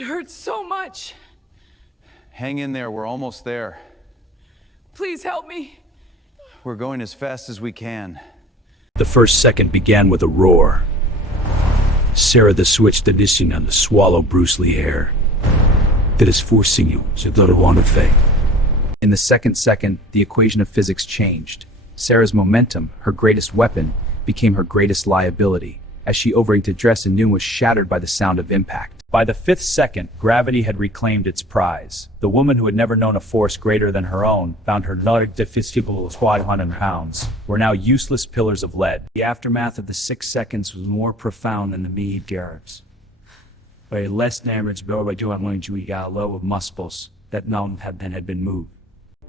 It hurts so much. Hang in there, we're almost there. Please help me. We're going as fast as we can. The first second began with a roar. Sarah the switch the dissing on the swallow Bruce Lee hair. That is forcing you to go to one thing. In the second, the equation of physics changed. Sarah's momentum, her greatest weapon, became her greatest liability, as she overacted dress and was shattered by the sound of impact. By the fifth second, gravity had reclaimed its prize. The woman who had never known a force greater than her own found her not defeatable 100 pounds were now useless pillars of lead. The aftermath of the 6 seconds was more profound than the immediate yards. By less damage, by doing we got a low of muscles that none had been moved.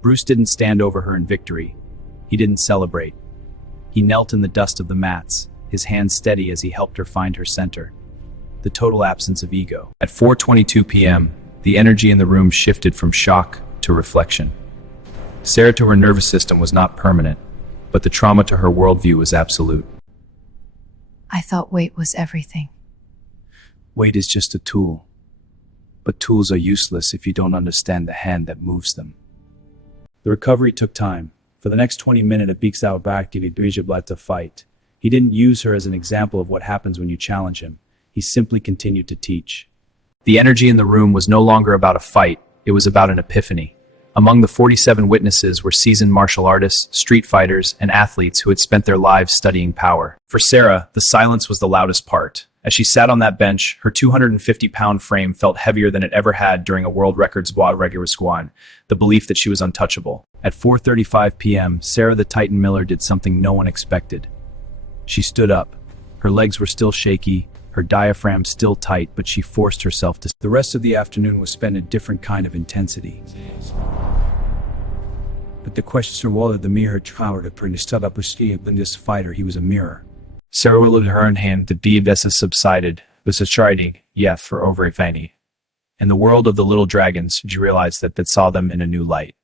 Bruce didn't stand over her in victory. He didn't celebrate. He knelt in the dust of the mats, his hands steady as he helped her find her center. The total absence of ego. At 4:22 p.m., the energy in the room shifted from shock to reflection. Sarah to her nervous system was not permanent, but the trauma to her worldview was absolute. I thought weight was everything. Weight is just a tool, but tools are useless if you don't understand the hand that moves them. The recovery took time. For the next 20 minutes, Beeks out back to fight. He didn't use her as an example of what happens when you challenge him. He simply continued to teach. The energy in the room was no longer about a fight, it was about an epiphany. Among the 47 witnesses were seasoned martial artists, street fighters, and athletes who had spent their lives studying power. For Sarah, the silence was the loudest part. As she sat on that bench, her 250-pound frame felt heavier than it ever had during a world record regular squat, the belief that she was untouchable. At 4:35 p.m., Sarah the Titan Miller did something no one expected. She stood up. Her legs were still shaky, her diaphragm still tight, but she forced herself to. The rest of the afternoon was spent in a different kind of intensity. But the question of whether the mirror power to bring stood up in this fighter, he was a mirror. Sarah looked at her in hand, the BBS subsided, was a chiding, yes, for over a fanny. In the world of the little dragons, she realized that saw them in a new light.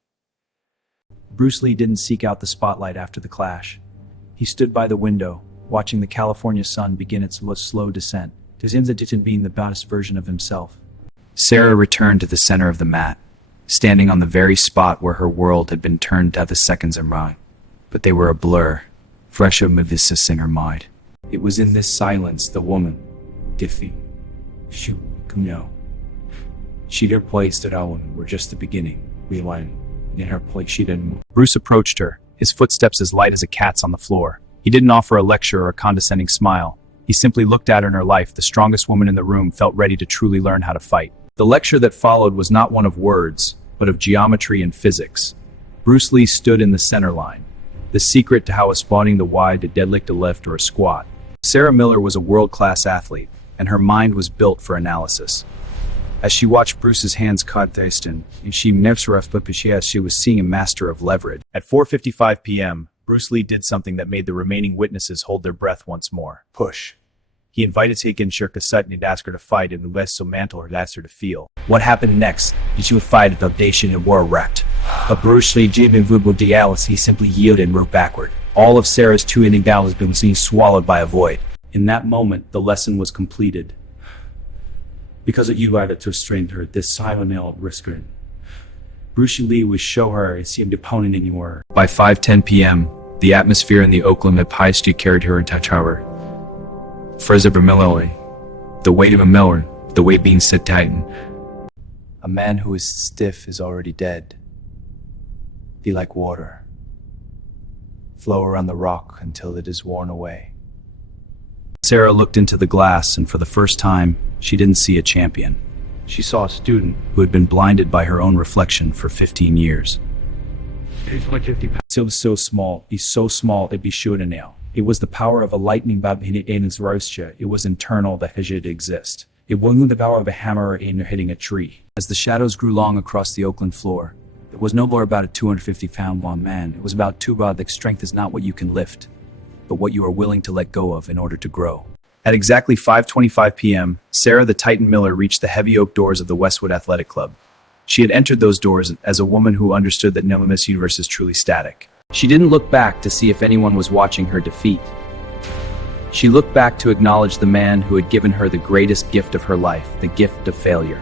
Bruce Lee didn't seek out the spotlight after the clash. He stood by the window, watching the California sun begin its slow descent, to him that didn't being the best version of himself. Sarah returned to the center of the mat, standing on the very spot where her world had been turned to the seconds and right. But they were a blur, fresh of this in her mind. It was in this silence the woman, Diffie, shoot, come now. She'd her place that Owen were just the beginning. We went in her place, she didn't move. Bruce approached her, his footsteps as light as a cat's on the floor. He didn't offer a lecture or a condescending smile. He simply looked at her in her life. The strongest woman in the room felt ready to truly learn how to fight. The lecture that followed was not one of words, but of geometry and physics. Bruce Lee stood in the center line, the secret to how spawning the wide to deadlift a lift or a squat. Sarah Miller was a world-class athlete, and her mind was built for analysis. As she watched Bruce's hands contest and she was seeing a master of leverage. At 4:55 p.m., Bruce Lee did something that made the remaining witnesses hold their breath once more. Push. He invited Taken Shirka Sutton and asked her to fight in the West so Mantle had asked her to feel. What happened next? She would fight at the foundation and war wrecked. But Bruce Lee Jibin Vubu Dialis, he simply yielded and moved backward. All of Sarah's 2 inning battles had been seen swallowed by a void. In that moment, the lesson was completed. Because of you added to strain her, this silent nail risking. Bruce Lee would show her it seemed opponent anywhere. By 5:10 p.m., the atmosphere in the Oakland at Pie Street carried her into tower. Further Vermillion, the weight of a miller, the weight being set tighten. A man who is stiff is already dead. Be like water. Flow around the rock until it is worn away. Sarah looked into the glass, and for the first time, she didn't see a champion. She saw a student who had been blinded by her own reflection for 15 years. It was so small, he's so small it'd be shooting now. It was the power of a lightning bolt in its roastia. It was internal that had to exist. It wasn't the power of a hammer in hitting a tree. As the shadows grew long across the Oakland floor, it was no more about a 250-pound one man. It was about that strength is not what you can lift, but what you are willing to let go of in order to grow. At exactly 5:25 p.m., Sarah the Titan Miller reached the heavy oak doors of the Westwood Athletic Club. She had entered those doors as a woman who understood that no Miss Universe is truly static. She didn't look back to see if anyone was watching her defeat. She looked back to acknowledge the man who had given her the greatest gift of her life, the gift of failure.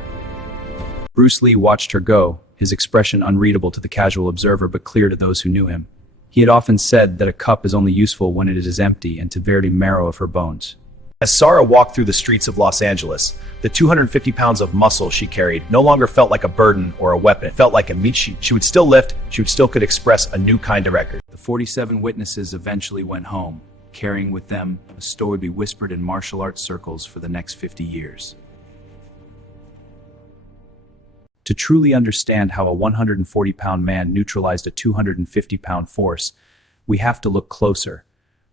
Bruce Lee watched her go, his expression unreadable to the casual observer but clear to those who knew him. He had often said that a cup is only useful when it is empty and to very marrow of her bones. As Sarah walked through the streets of Los Angeles, the 250 pounds of muscle she carried no longer felt like a burden or a weapon. It felt like a meat sheet. She would still lift, could express a new kind of record. The 47 witnesses eventually went home, carrying with them a story to be whispered in martial arts circles for the next 50 years. To truly understand how a 140-pound man neutralized a 250-pound force, we have to look closer.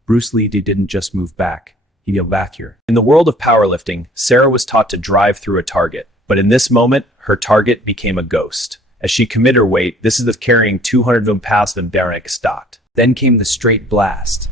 Bruce Lee didn't just move back. He yelled back here. In the world of powerlifting, Sarah was taught to drive through a target, but in this moment, her target became a ghost. As she committed her weight, this is the carrying 200 pounds of Derek stocked. Then came the straight blast.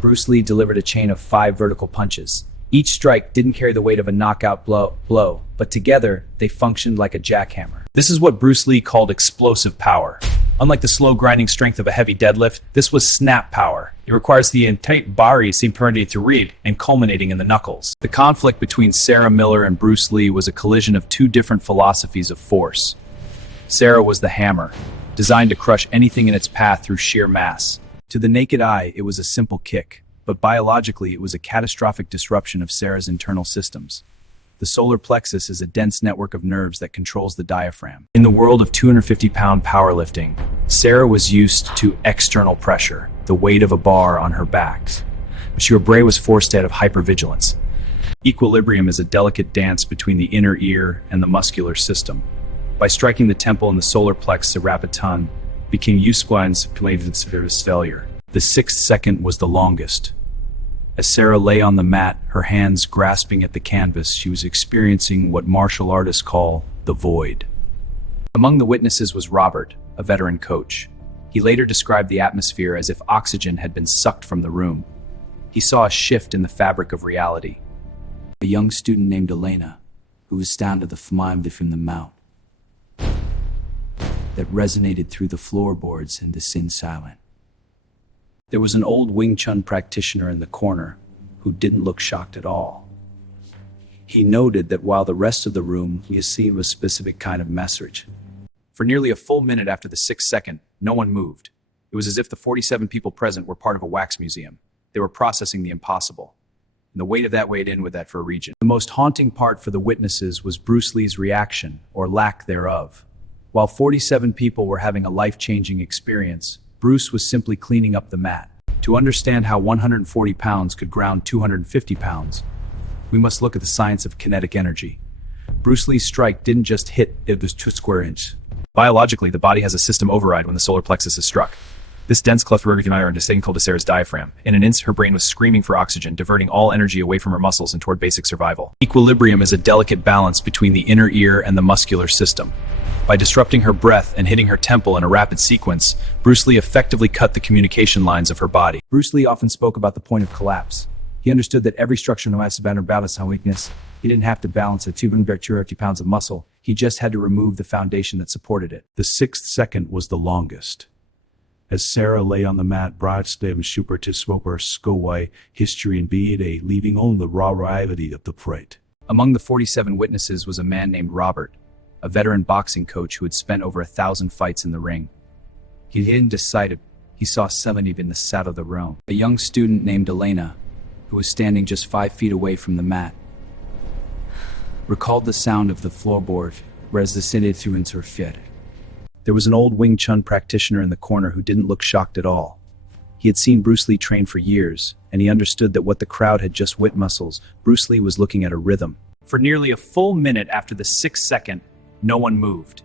Bruce Lee delivered a chain of 5 vertical punches. Each strike didn't carry the weight of a knockout blow, but together, they functioned like a jackhammer. This is what Bruce Lee called explosive power. Unlike the slow grinding strength of a heavy deadlift, this was snap power. It requires the entire body to read and culminating in the knuckles. The conflict between Sarah Miller and Bruce Lee was a collision of 2 different philosophies of force. Sarah was the hammer, designed to crush anything in its path through sheer mass. To the naked eye, it was a simple kick, but biologically it was a catastrophic disruption of Sarah's internal systems. The solar plexus is a dense network of nerves that controls the diaphragm. In the world of 250-pound powerlifting, Sarah was used to external pressure, the weight of a bar on her back. But her brain was forced out of hypervigilance. Equilibrium is a delicate dance between the inner ear and the muscular system. By striking the temple and the solar plexus, a rapid ton became useful and severe failure. The 6th second was the longest. As Sarah lay on the mat, her hands grasping at the canvas, she was experiencing what martial artists call the void. Among the witnesses was Robert, a veteran coach. He later described the atmosphere as if oxygen had been sucked from the room. He saw a shift in the fabric of reality. A young student named Elena, who was down to the fmime from the mount, that resonated through the floorboards and the sin silent. There was an old Wing Chun practitioner in the corner who didn't look shocked at all. He noted that while the rest of the room received a specific kind of message. For nearly a full minute after the 6th second, no one moved. It was as if the 47 people present were part of a wax museum. They were processing the impossible. And the weight of that weighed in with that for a region. The most haunting part for the witnesses was Bruce Lee's reaction, or lack thereof. While 47 people were having a life-changing experience, Bruce was simply cleaning up the mat. To understand how 140 pounds could ground 250 pounds, we must look at the science of kinetic energy. Bruce Lee's strike didn't just hit, it was 2 square inches. Biologically, the body has a system override when the solar plexus is struck. This dense cleft into staying called Sarah's diaphragm. In an instant, her brain was screaming for oxygen, diverting all energy away from her muscles and toward basic survival. Equilibrium is a delicate balance between the inner ear and the muscular system. By disrupting her breath and hitting her temple in a rapid sequence, Bruce Lee effectively cut the communication lines of her body. Bruce Lee often spoke about the point of collapse. He understood that every structure no matter balance on weakness. He didn't have to balance a 250 pounds of muscle. He just had to remove the foundation that supported it. The 6th second was the longest. As Sarah lay on the mat, Broadstem super to swoper skowai history and be it a leaving only the raw reality of the fright. Among the 47 witnesses was a man named Robert, a veteran boxing coach who had spent over 1,000 fights in the ring. He didn't decide. He saw 70 in the side of the room. A young student named Elena, who was standing just 5 feet away from the mat, recalled the sound of the floorboard, whereas the synod threw into her fit. There was an old Wing Chun practitioner in the corner who didn't look shocked at all. He had seen Bruce Lee train for years, and he understood that what the crowd had just wit muscles, Bruce Lee was looking at a rhythm. For nearly a full minute after the 6th second, no one moved.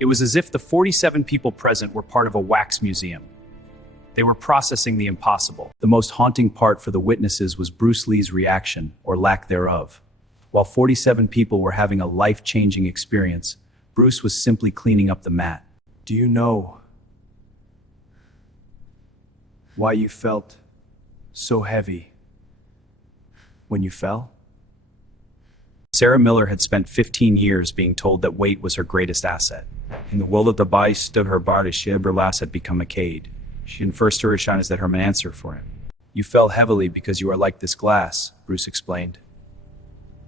It was as if the 47 people present were part of a wax museum. They were processing the impossible. The most haunting part for the witnesses was Bruce Lee's reaction, or lack thereof. While 47 people were having a life-changing experience, Bruce was simply cleaning up the mat. Do you know why you felt so heavy when you fell? Sarah Miller had spent 15 years being told that weight was her greatest asset. In the world of the body stood her body, Shebrelas had become a cade. She infers to her shine is that her answer for him. You fell heavily because you are like this glass, Bruce explained.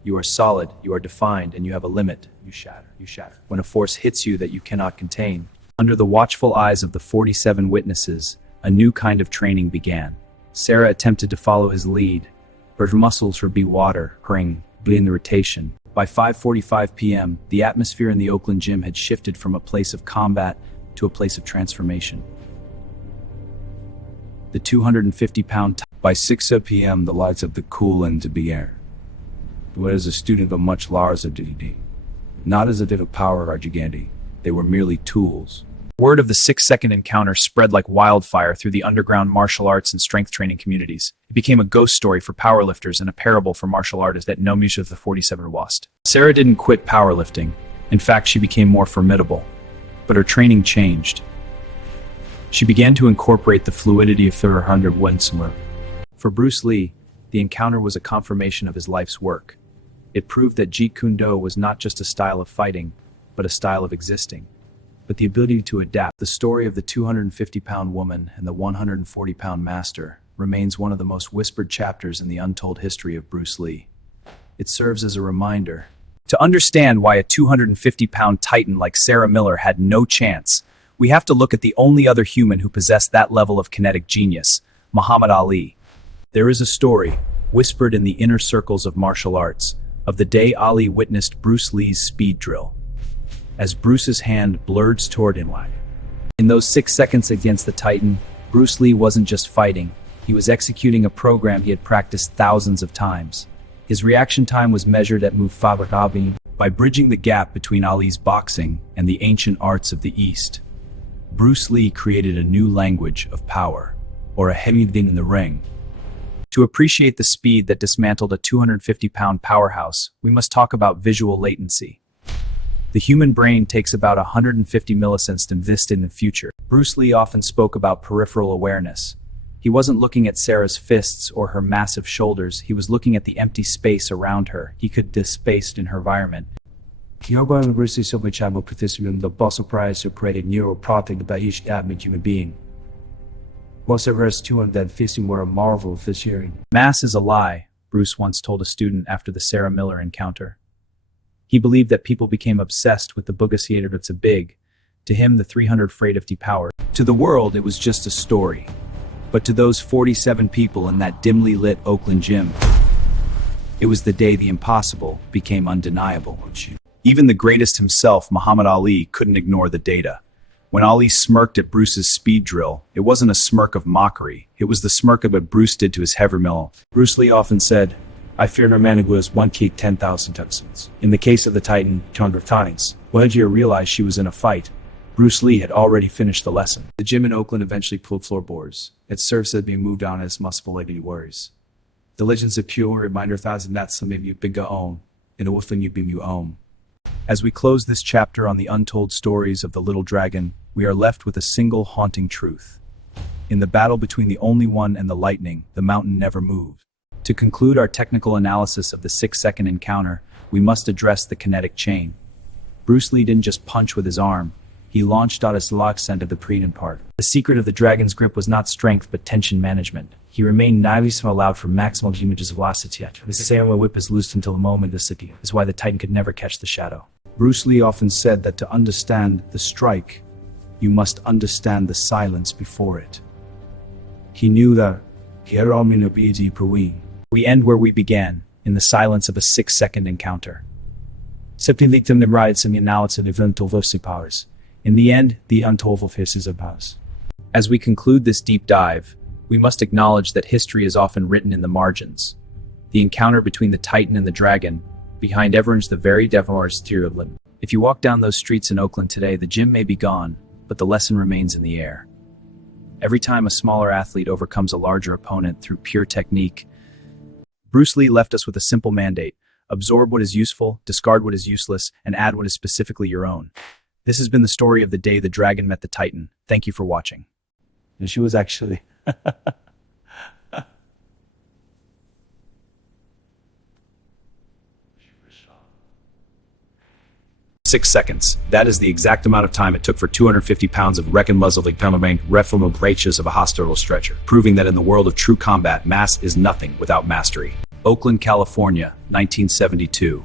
You are solid, you are defined, and you have a limit. You shatter, you shatter. When a force hits you that you cannot contain. Under the watchful eyes of the 47 witnesses, a new kind of training began. Sarah attempted to follow his lead, but her muscles would be water, hurrying, bleeding the rotation. By 5:45 p.m., the atmosphere in the Oakland gym had shifted from a place of combat to a place of transformation. The 250-pound by 6 p.m., the lights of the cool end to be air. But as a student of much larger dignity, not as a bit of power or gigante, they were merely tools. Word of the 6-second encounter spread like wildfire through the underground martial arts and strength training communities. It became a ghost story for powerlifters and a parable for martial artists that no music of the 47 lost. Sarah didn't quit powerlifting. In fact, she became more formidable. But her training changed. She began to incorporate the fluidity of 300 Wensler. For Bruce Lee, the encounter was a confirmation of his life's work. It proved that Jeet Kune Do was not just a style of fighting, but a style of existing. But the ability to adapt. The story of the 250-pound woman and the 140-pound master remains one of the most whispered chapters in the untold history of Bruce Lee. It serves as a reminder. To understand why a 250-pound titan like Sarah Miller had no chance, we have to look at the only other human who possessed that level of kinetic genius, Muhammad Ali. There is a story, whispered in the inner circles of martial arts, of the day Ali witnessed Bruce Lee's speed drill. As Bruce's hand blurred toward him. In those 6 seconds against the Titan, Bruce Lee wasn't just fighting, he was executing a program he had practiced thousands of times. His reaction time was measured at Mufabakabi by bridging the gap between Ali's boxing and the ancient arts of the East. Bruce Lee created a new language of power, or a heavy thing in the ring. To appreciate the speed that dismantled a 250-pound powerhouse, we must talk about visual latency. The human brain takes about 150 milliseconds to invest in the future. Bruce Lee often spoke about peripheral awareness. He wasn't looking at Sarah's fists or her massive shoulders, he was looking at the empty space around her. He could displace in her environment. Kyoto University Silver Channel participant the Boston Prize to create a neural product about each average human being. Most of us 250 were a marvel this year. Mass is a lie, Bruce once told a student after the Sarah Miller encounter. He believed that people became obsessed with the Bugasiator of the big. To him, the 300 freight of power. To the world, it was just a story. But to those 47 people in that dimly lit Oakland gym, it was the day the impossible became undeniable. Even the greatest himself, Muhammad Ali, couldn't ignore the data. When Ali smirked at Bruce's speed drill, it wasn't a smirk of mockery. It was the smirk of what Bruce did to his heavy mill. Bruce Lee often said, "I fear no man who has one kick 10,000 times." In the case of the Titan, 200 times. When Jia realized she was in a fight, Bruce Lee had already finished the lesson. The gym in Oakland eventually pulled floorboards. It serves as being moved on as multiple lady warriors. The legends of pure reminder thousand that some of you bigger own, and a wolfing you beam you own. As we close this chapter on the untold stories of the little dragon, we are left with a single haunting truth. In the battle between the Only One and the lightning, the mountain never moved. To conclude our technical analysis of the 6-second encounter, we must address the kinetic chain. Bruce Lee didn't just punch with his arm, he launched out his accent of the pregnant part. The secret of the dragon's grip was not strength but tension management. He remained nice and allowed for maximal images of velocity. The same whip is loosed until the moment the city is why the Titan could never catch the shadow. Bruce Lee often said that to understand the strike, you must understand the silence before it. He knew that we end where we began, in the silence of a 6-second encounter. In the end, the untold of his is a pause. As we conclude this deep dive, we must acknowledge that history is often written in the margins. The encounter between the Titan and the dragon, behind everyone's the very devil's theory. If you walk down those streets in Oakland today, the gym may be gone, but the lesson remains in the air. Every time a smaller athlete overcomes a larger opponent through pure technique, Bruce Lee left us with a simple mandate: absorb what is useful, discard what is useless, and add what is specifically your own. This has been the story of the day the dragon met the Titan. Thank you for watching. And she was actually... 6 seconds. That is the exact amount of time it took for 250 pounds of wreck and muzzle like Pelamain reformable breaches of a hostile stretcher, proving that in the world of true combat, mass is nothing without mastery. Oakland, California, 1972.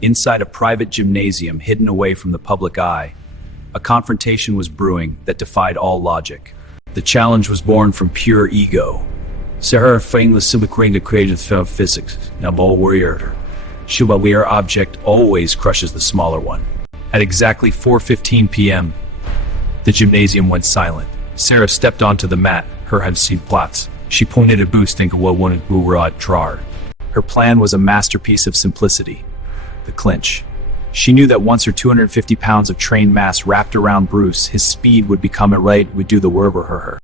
Inside a private gymnasium hidden away from the public eye, a confrontation was brewing that defied all logic. The challenge was born from pure ego. Sarah Fainless simply created film physics. Now, ball warrior. Chevalier object always crushes the smaller one. At exactly 4:15 p.m., the gymnasium went silent. Sarah stepped onto the mat, her hand seen plots. She pointed a boost into what one at Trar. Her plan was a masterpiece of simplicity. The clinch. She knew that once her 250 pounds of trained mass wrapped around Bruce, his speed would become a right would do the work for her.